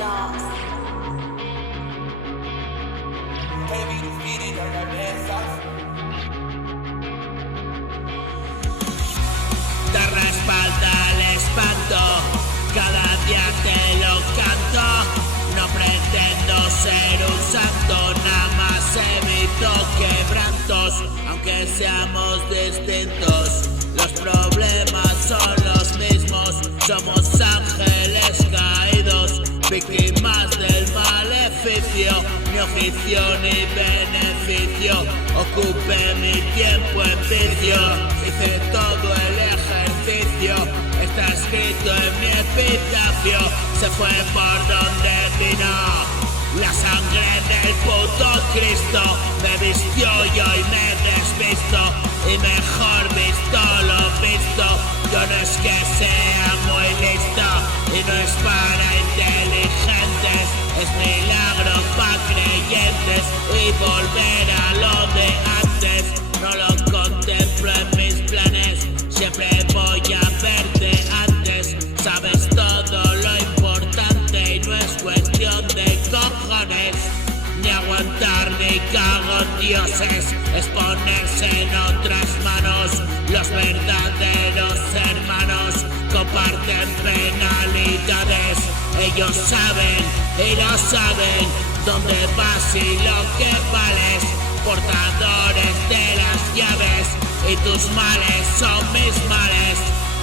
stars. Dar la espalda al espanto, cada día te lo canto. No pretendo ser un santo, nada más evito quebrantos. Aunque seamos distintos, los problemas son los mismos. Somos ángeles caídos, víctimas del maleficio. Ni oficio ni beneficio, ocupé mi tiempo en vicio. Hice todo el ejercicio, está escrito en mi epitafio. Se fue por donde vino la sangre del puto Cristo. Me vistió y hoy me desvisto, y mejor visto lo visto. Yo no es que sea muy listo, y no es para inteligentes, es milagro para creyentes. Y volver a lo de antes, no lo contemplo en mis planes. Siempre voy a verte antes, sabes todo lo importante y no es cuestión de cojones. Ni aguantar ni cago en dioses, es ponerse en otras manos. Los verdaderos hermanos comparten penalidades. Ellos saben y lo saben dónde vas y lo que vales. Portadores de las llaves y tus males son mis males.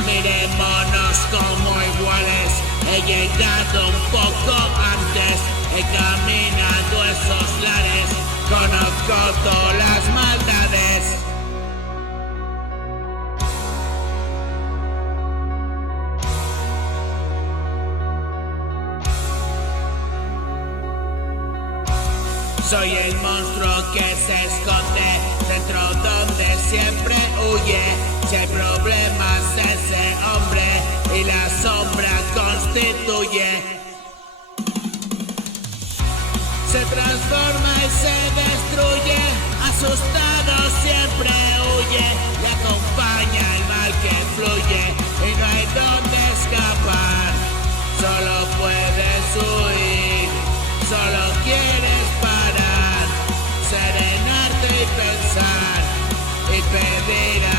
Miremonos como iguales. He llegado un poco antes, he caminado esos lares, conozco todas las maldades. Soy el monstruo que se esconde dentro donde siempre huye. Si hay problemas ese hombre y la sombra constituye. Se transforma y se destruye, asustado siempre huye. Le acompaña el mal que fluye y no hay donde escapar. Solo puedes huir, solo quieres parar, serenarte y pensar y pedir a